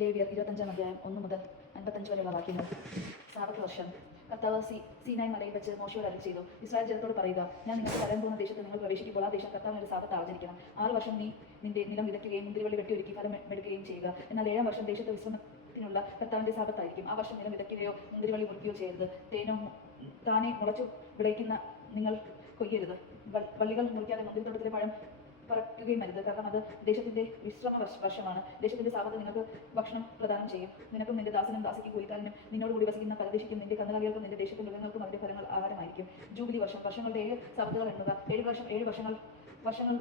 ലേവിയർ ഇരുപത്തഞ്ചാം അധ്യായം ഒന്ന് മുതൽ അൻപത്തഞ്ച് വരെയുള്ള വാക്യങ്ങൾ. സാപത്ത് വർഷം. കർത്താവ് സി സീനായി മലയിൽ വെച്ച് മോശയോട് അരുളി ചെയ്തു. ഇസ്രായേൽ ജനത്തോട് പറയുക ഞാൻ നിങ്ങൾക്ക് തരാൻ പോകുന്ന ദേശത്ത് നിങ്ങൾ പ്രവേശിക്കുമ്പോൾ ആ ദേശം കർത്താവിന് ഒരു സാപത്ത് ആചരിക്കണം ആറ് വർഷം നീ നിന്റെ നിലം വിതയ്ക്കുകയും മുന്തിരിവള്ളി വെട്ടിയൊരുക്കി ഫലം എടുക്കുകയും ചെയ്യുക. എന്നാൽ ഏഴാം വർഷം ദേശത്ത് വിശ്രമത്തിനുള്ള കർത്താവിന്റെ സാപത്തായിരിക്കും. ആ വർഷം നിലം വിതയ്ക്കുകയോ മുന്തിരിവള്ളി മുറിക്കുകയോ ചെയ്യരുത്. തേനോ താനെ മുളച്ചു വിളയിക്കുന്ന നിങ്ങൾ കൊയ്യരുത്. വള്ളികൾ മുറിക്കാതെ മുന്തിരിത്തോട്ടത്തിലെ പഴം പറക്കുകയും അരുത്. കാരണം അത് ദേശത്തിന്റെ വിശ്രമ വർഷ- വർഷമാണ്. ദേശത്തിന്റെ സാപത്ത് നിങ്ങൾക്ക് ഭക്ഷണം പ്രദാനം ചെയ്യും. നിനക്കും നിന്റെ ദാസനും ദാസിക്കും കൂലിക്കാരനും നിന്നോട് കൂടി വസിക്കുന്ന പരദേശിക്കും നിന്റെ കന്നുകാലികൾക്കും നിന്റെ ദേശത്തെ മൃഗങ്ങൾക്കും അതിന്റെ ഫലങ്ങൾ ആഹാരമായിരിക്കും. ജൂബിലി വർഷം. വർഷങ്ങളുടെ ഏഴ് സാപത്തുകൾ എണ്ണുക. ഏഴ് വർഷം ഏഴ് വർഷങ്ങൾ വർഷങ്ങൾ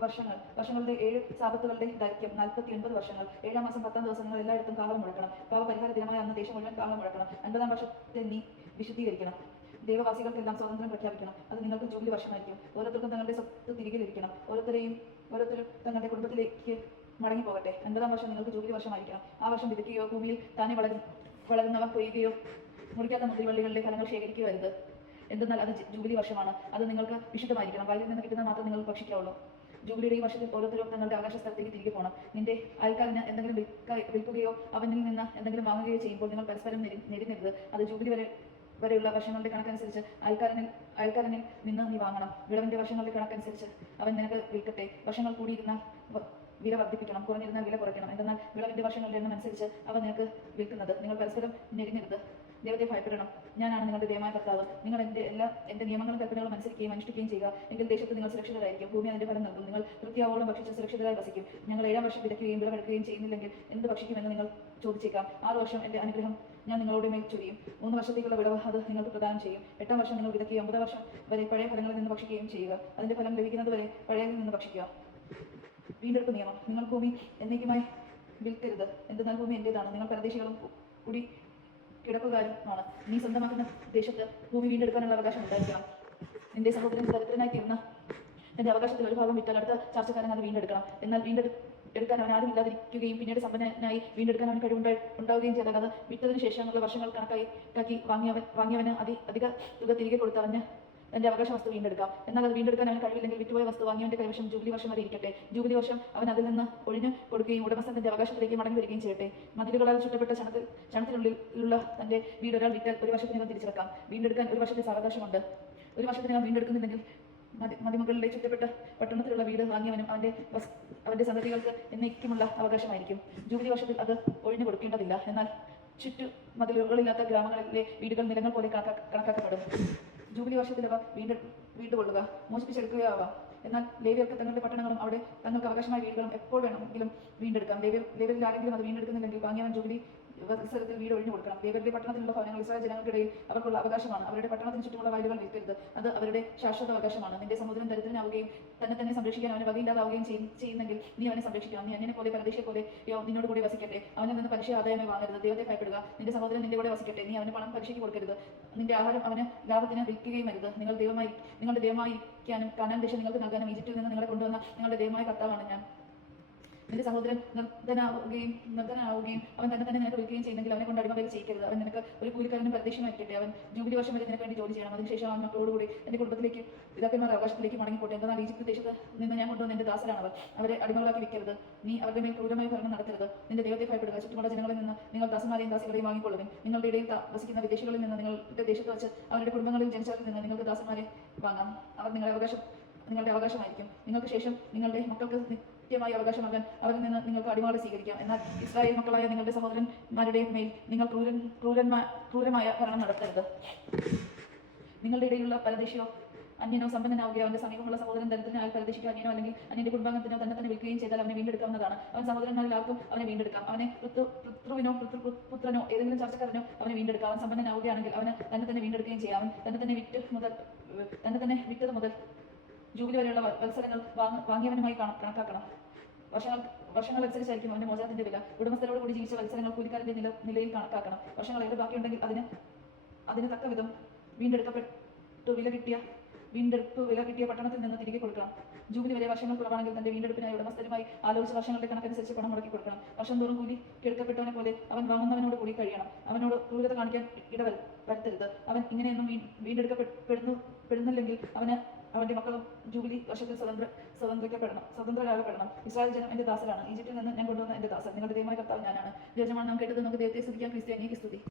വർഷങ്ങൾ. വർഷങ്ങളുടെ ഏഴ് സാപത്തുകളുടെ ദൈർഘ്യം നാൽപ്പത്തി ഒൻപത് വർഷങ്ങൾ. ഏഴാം മാസം പത്താം ദിവസം നിങ്ങൾ എല്ലായിടത്തും കാവം മുഴക്കണം. പാവപരിഹാര ദിനമായ അന്ന് ദേശം മുഴുവൻ കാവം മുഴക്കണം. അൻപതാം വർഷത്തെ നീ വിശുദ്ധീകരിക്കണം. ദേവവാസികൾക്കെല്ലാം സ്വാതന്ത്ര്യം പ്രഖ്യാപിക്കണം. അത് നിങ്ങൾക്ക് ജൂബിലി വർഷമായിരിക്കും. ഓരോരുത്തർക്കും തങ്ങളുടെ സ്വത്ത് തിരികെ ലഭിക്കണം. ഓരോരുത്തരെയും ഓരോരുത്തരും തങ്ങളുടെ കുടുംബത്തിലേക്ക് മടങ്ങി പോകട്ടെ. അൻപതാം വർഷം നിങ്ങൾക്ക് ജൂബിലി വർഷമായിരിക്കണം. ആ വർഷം വിതയ്ക്കുകയോ ഭൂമിയിൽ താനെ വളരെ വളരുന്നവ കൊയ്യുകയോ മുറിക്കാത്ത മുതിരിവള്ളികളുടെ ഫലങ്ങൾ ശേഖരിക്കുകയോ അരുത്. എന്തെന്നാൽ അത് ജൂബിലി വർഷമാണ്. അത് നിങ്ങൾക്ക് വിശുദ്ധമായിരിക്കണം. വയലിൽ നിന്ന് കിട്ടുന്ന മാത്രം നിങ്ങൾ ഭക്ഷിക്കാവുള്ളൂ. ജൂബിലിയുടെ ഈ വർഷത്തിൽ ഓരോരുത്തരും തങ്ങളുടെ ആകാശ സ്ഥലത്തേക്ക് തിരികെ പോകണം. നിന്റെ അയൽക്കാരന് എന്തെങ്കിലും വിൽക്ക- വിൽക്കുകയോ അവനിൽ നിന്ന് എന്തെങ്കിലും വാങ്ങുകയോ ചെയ്യുമ്പോൾ നിങ്ങൾ പരസ്പരം നെരി- നെരുങ്ങരുത് അത് ജൂബിലി വരെ വരെയുള്ള വർഷങ്ങളുടെ കണക്കനുസരിച്ച് അയൽക്കാരനിൽ അയൽക്കാരനിൽ നിന്ന് നീ വാങ്ങണം. വിളവിന്റെ വർഷങ്ങളുടെ കണക്കനുസരിച്ച് അവൻ നിനക്ക് വിൽക്കട്ടെ. വർഷങ്ങൾ കൂടിയിരുന്നാൽ വില വർദ്ധിപ്പിക്കണം. കുറഞ്ഞിരുന്നാൽ വില കുറയ്ക്കണം. എന്നാൽ വിളവിന്റെ വർഷങ്ങളുടെ എണ്ണം അനുസരിച്ച് അവ നിനക്ക് വിൽക്കുന്നത്. നിങ്ങൾ പരസ്പരം ഞെരുങ്ങരുത്. ദൈവത്തെ ഭയപ്പെടണം. ഞാനാണ് നിങ്ങളുടെ ദൈവമായ കർത്താവ്. നിങ്ങൾ എന്റെ എല്ലാ എന്റെ നിയമങ്ങളും കൽപ്പനകളും അനുസരിക്കുകയും അനുഷ്ഠിക്കുകയും ചെയ്യുക. എങ്കിൽ ദേശത്ത് നിങ്ങൾ സുരക്ഷിതരായിരിക്കും. ഭൂമി അതിന്റെ ഫലം നൽകും. നിങ്ങൾ വൃത്തിയാവോളം ഭക്ഷിച്ച് സുരക്ഷിതരായി വസിക്കും. ഞങ്ങൾ ഏഴാം വർഷം വിതയ്ക്കുകയും വിളവെടുക്കുകയും ചെയ്യുന്നില്ലെങ്കിൽ എന്ത് ഭക്ഷിക്കുമെന്ന് നിങ്ങൾ ചോദിച്ചേക്കാം. ആറ് വർഷം എന്റെ അനുഗ്രഹം ഞാൻ നിങ്ങളുടെ മേൽ ചൊരിയും. മൂന്ന് വർഷത്തേക്കുള്ള വിളവ് അത് നിങ്ങൾക്ക് പ്രദാനം ചെയ്യും. എട്ടാം വർഷം നിങ്ങൾ വിതയ്ക്കുകയും ഒമ്പതാം വർഷം വരെ പഴയ ഫലങ്ങളിൽ നിന്ന് ഭക്ഷിക്കുകയും ചെയ്യുക. അതിന്റെ ഫലം ലഭിക്കുന്നത് വരെ പഴയതിൽ നിന്ന് ഭക്ഷിക്കുക. വീണ്ടെടുപ്പ് നിയമം. നിങ്ങൾ ഭൂമി എന്നേക്കുമായി വിൽക്കരുത്. എന്തെന്നാൽ ഭൂമി എന്റേതാണ്. നിങ്ങൾ പരദേശികളും കൂടി കിടക്കുകാരും കിടപ്പുകാരുമാണ് നീ സ്വന്തമാക്കുന്ന ദേശത്ത് ഭൂമി വീണ്ടെടുക്കാനുള്ള അവകാശം ഉണ്ടായിരിക്കണം. നിന്റെ സഹോദരൻ ദരിദ്രനായി തീർന്ന തന്റെ അവകാശത്തിൽ ഒരു ഭാഗം വിറ്റാൽ അടുത്ത ചർച്ചക്കാരൻ അത് വീണ്ടെടുക്കണം. എന്നാൽ വീണ്ടെടുക്കാൻ അവൻ ആരും ഇല്ലാതിരിക്കുകയും പിന്നീട് സമ്പന്നനായി വീണ്ടെടുക്കാൻ അവൻ കഴിവുണ്ടായി ഉണ്ടാവുകയും ചെയ്താൽ അത് വിറ്റതിന് ശേഷമുള്ള വർഷങ്ങൾ കണക്കായി കാക്കി വാങ്ങിയവൻ വാങ്ങിയവന് അതി അധിക തുക തിരികെ കൊടുത്തവന് തന്റെ അവകാശ വസ്തു വീണ്ടെടുക്കാം. എന്നാൽ അത് വീണ്ടെടുക്കാൻ അവൻ കഴിവില്ലെങ്കിൽ വിറ്റുപോയ വസ്തു വാങ്ങിയവന്റെ കൈവശം ജൂബിലി വർഷം വരെ ഇരിക്കട്ടെ. ജൂബിലി വർഷം അവൻ അതിൽ നിന്ന് ഒഴിഞ്ഞു കൊടുക്കുകയും ഉടമസ്ഥൻ തന്റെ അവകാശത്തിലേക്ക് മടങ്ങി വരികയും ചെയ്യട്ടെ. മതിലുകളാൽ ചുറ്റപ്പെട്ട ചണത്തിൽ ചണത്തിനുള്ളിലുള്ള തന്റെ വീടൊരാൾ വിറ്റാൽ ഒരു വർഷത്തിനകം തിരിച്ചെടുക്കാം വീണ്ടെടുക്കാൻ ഒരു വർഷത്തെ സാവകാശമുണ്ട്. ഒരു വർഷത്തിനകം വീണ്ടെടുക്കുന്നില്ലെങ്കിൽ മതി മതിമുകളിലെ ചുറ്റപ്പെട്ട പട്ടണത്തിലുള്ള വീട് വാങ്ങിയവനും അവന്റെ അവന്റെ സന്തതികൾക്ക് എന്നേക്കുമുള്ള അവകാശമായിരിക്കും. ജൂബിലി വർഷത്തിൽ അത് ഒഴിഞ്ഞു കൊടുക്കേണ്ടതില്ല. എന്നാൽ ചുറ്റു മതിലുകളില്ലാത്ത ഗ്രാമങ്ങളിലെ വീടുകൾ നിലങ്ങൾ പോലെ കണക്കാ- കണക്കാക്കപ്പെടും. ജൂബിലി വർഷത്തിൽ അവ വീണ്ടും വീണ്ടുകൊള്ളുക മോചിപ്പിച്ചെടുക്കുകയാവാം. എന്നാൽ ലേവിയർക്ക് തങ്ങളുടെ പട്ടണങ്ങളും അവിടെ തങ്ങൾക്ക് അവകാശമായ വീടുകളും എപ്പോൾ വേണമെങ്കിലും വീണ്ടെടുക്കാം. ലേവ്യർ ലേവരിൽ ആരെങ്കിലും അത് വീണ്ടെടുക്കുന്നില്ലെങ്കിൽ വാങ്ങിയവൻ ജൂബിലി സ്ഥലത്തിൽ വീട് ഒഴിഞ്ഞു കൊടുക്കണം. ദേവരുടെ പട്ടണത്തിലുള്ള ഭവനങ്ങൾ ഇസ്രായേൽ ജനങ്ങൾക്കിടയിൽ അവർക്കുള്ള അവകാശമാണ്. അവരുടെ പട്ടണത്തിന് ചുറ്റുമുള്ള വയലുകൾ വിൽക്കരുത് അത് അവരുടെ ശാശ്വത അവകാശമാണ്. നിന്റെ സമുദ്രം ദരിദ്രനാവുകയും തന്നെ തന്നെ സംരക്ഷിക്കാൻ അവന് വകയില്ലാതാവുകയും ചെയ്യും- ചെയ്യുന്നെങ്കിൽ നീ അവനെ സംരക്ഷിക്കണം. നീ അന്യനെ പോലെ പരദേശിയെ പോലെ നിന്നോട് കൂടി വസിക്കട്ടെ. അവനിൽ നിന്ന് പലിശ ആദായമേ വാങ്ങരുത്. ദൈവത്തെ ഭയപ്പെടുക. നിന്റെ സഹോദരൻ നിന്റെ കൂടെ വസിക്കട്ടെ. നീ അവന് പണം പലിശയ്ക്ക് കൊടുക്കരുത്. നിന്റെ ആഹാരം അവന് ലാഭത്തിന് വിൽക്കുകയും അരുത്. നിങ്ങൾ ദൈവമായി നിങ്ങളുടെ ദൈവമായിരിക്കാനും കാനാൻ ദേശം നിങ്ങൾക്ക് നൽകാനും ഈജിപ്തിൽ നിന്ന് നിങ്ങളെ കൊണ്ടുവന്ന നിങ്ങളുടെ ദൈവമായ കർത്താവാണ് ഞാൻ. നിന്റെ സഹോദരൻ നിർദ്ധനാവുകയും നിർദ്ധനാവുകയും അവൻ തന്നെ തന്നെ നിനക്ക് വിൽക്കുകയും ചെയ്യുന്നെങ്കിൽ അവനെ കൊണ്ട് അടിമവേല ചെയ്യരുത്. അവൻ നിനക്ക് ഒരു കൂലിക്കാരനും പ്രതീക്ഷമായിരിക്കട്ടെ അവൻ ജൂബിലി വർഷം വരെ നിനക്ക് വേണ്ടി ജോലി ചെയ്യണം. അതിനുശേഷം അവൻ മക്കളോടുകൂടി എന്റെ കുടുംബത്തിലേക്ക് പിതാക്കന്മാർ അവകാശത്തിലേക്ക് മടങ്ങിപ്പോട്ടെ എന്നാൽ ഈജിപ്ത് ദേശത്ത് നിന്ന് ഞാൻ കൊണ്ടുവന്ന എന്റെ ദാസരാണ് അവർ അവരെ അടിമകളാക്കി വിൽക്കരുത് നീ അവരുടെ മേൽ ക്രൂരമായ ഭരണം നടത്തരുത്. നിന്റെ ദൈവത്തെ ഭയപ്പെടുക. ചുറ്റുമുള്ള ജനങ്ങളിൽ നിന്ന് നിങ്ങൾ ദാസന്മാരെയും ദാസികളെയും വാങ്ങിക്കൊള്ളുവിൻ. നിങ്ങളുടെ ഇടയിൽ വസിക്കുന്ന വിദേശികളിൽ നിന്ന് നിങ്ങളുടെ ദേശത്ത് വെച്ച് അവരുടെ കുടുംബങ്ങളിൽ ജനിച്ചവരിൽ നിന്ന് നിങ്ങൾക്ക് ദാസന്മാരെ വാങ്ങാം. അവർ നിങ്ങളുടെ അവകാശം നിങ്ങളുടെ അവകാശമായിരിക്കും. നിങ്ങൾക്ക് ശേഷം നിങ്ങളുടെ മക്കൾക്ക് നിത്യമായ അവകാശമാകാൻ അവരിൽ നിന്ന് നിങ്ങൾക്ക് അടിമകളെ സ്വീകരിക്കാം. എന്നാൽ ഇസ്രായേൽ മക്കളായ നിങ്ങളുടെ സഹോദരന്മാരുടെ മേൽ നിങ്ങൾ ക്രൂരൻ ക്രൂരന്മാ ക്രൂരമായ ഭരണം നടത്തരുത്. നിങ്ങളുടെ ഇടയിലുള്ള പരദേശിയോ അന്യനോ സമ്പന്നനാവുകയോ അവന്റെ സമീപമുള്ള സഹോദരൻ ദരിദ്രനായ പരദേശിക്കോ അന്യനോ അല്ലെങ്കിൽ അന്യന്റെ കുടുംബാംഗത്തിനോ തന്നെ തന്നെ വിൽക്കുകയും ചെയ്താൽ അവനെ വീണ്ടെടുക്കാവുന്നതാണ്. അവൻ സഹോദരന്മാരിൽ ആർക്കും അവനെ വീണ്ടെടുക്കാം. അവനെ പുത്രു പുത്രുവിനോ പുത്ര പുത്രനോ ഏതെങ്കിലും ചർച്ചക്കാരനോ അവനെ വീണ്ടെടുക്കാം. അവൻ സമ്പന്നനാവുകയാണെങ്കിൽ അവന് തന്നെ തന്നെ വീണ്ടെടുക്കുകയും ചെയ്യാം. അവൻ തന്നെ തന്നെ വിറ്റ് മുതൽ തന്നെ തന്നെ വിറ്റത് മുതൽ ജൂബിലി വരെയുള്ള വത്സരങ്ങൾ വാങ്ങിയവനുമായി കണക്കാക്കണം. വർഷങ്ങൾ വർഷങ്ങൾ അനുസരിച്ചായിരിക്കും അവന്റെ മോചനത്തിന്റെ വില. ഉടമസ്ഥരോട് കൂടി ജീവിച്ച വത്സരങ്ങൾ കൂലിക്കാരന്റെ നില നിലയിൽ കണക്കാക്കണം. വർഷങ്ങൾ ഏറെ ബാക്കിയുണ്ടെങ്കിൽ അതിന് അതിന് തക്ക വിധം വീണ്ടെടുക്കപ്പെട്ടു വില കിട്ടിയ വീണ്ടെടുപ്പ് വില കിട്ടിയ പട്ടണത്തിൽ നിന്ന് തിരികെ കൊടുക്കണം. ജൂബിലി വരെ വർഷങ്ങൾ കുറവാണെങ്കിൽ തന്റെ വീണ്ടെടുപ്പിനായി ഉടമസ്ഥരുമായി ആലോചിച്ച വർഷങ്ങളുടെ കണക്കനുസരിച്ച് പണം മുടക്കി കൊടുക്കണം. വർഷം തോറും കൂലി കേൾക്കപ്പെട്ടവനെ പോലെ അവൻ വാങ്ങുന്നവനോട് കൂടി കഴിയണം. അവനോട് ക്രൂരത കാണിക്കാൻ ഇടവൽ വരുത്തരുത് അവൻ ഇങ്ങനെയൊന്നും വീണ്ടെടുക്കപ്പെടുന്നു പെടുന്നില്ലെങ്കിൽ അവന് അവന്റെ മക്കളും ജൂബിലി വർഷത്തിൽ സ്വതന്ത്ര സ്വതന്ത്രിക്കപ്പെടണം സ്വതന്ത്രരാകപ്പെടണം. ഇസ്രായേൽ ജനം എന്റെ ദാസരാണ്. ഈജിപ്തിൽ നിന്ന് ഞാൻ കൊണ്ടുവന്ന എന്റെ ദാസൻ. നിങ്ങളുടെ ദൈവമായ കർത്താവ് ഞാനാണ്. ജനമാണ് നാം കേട്ടത് നമുക്ക് ദൈവത്തെ സ്തുതിക്കാൻ ക്രിസ്ത്യാനിക്ക് സ്തുതി.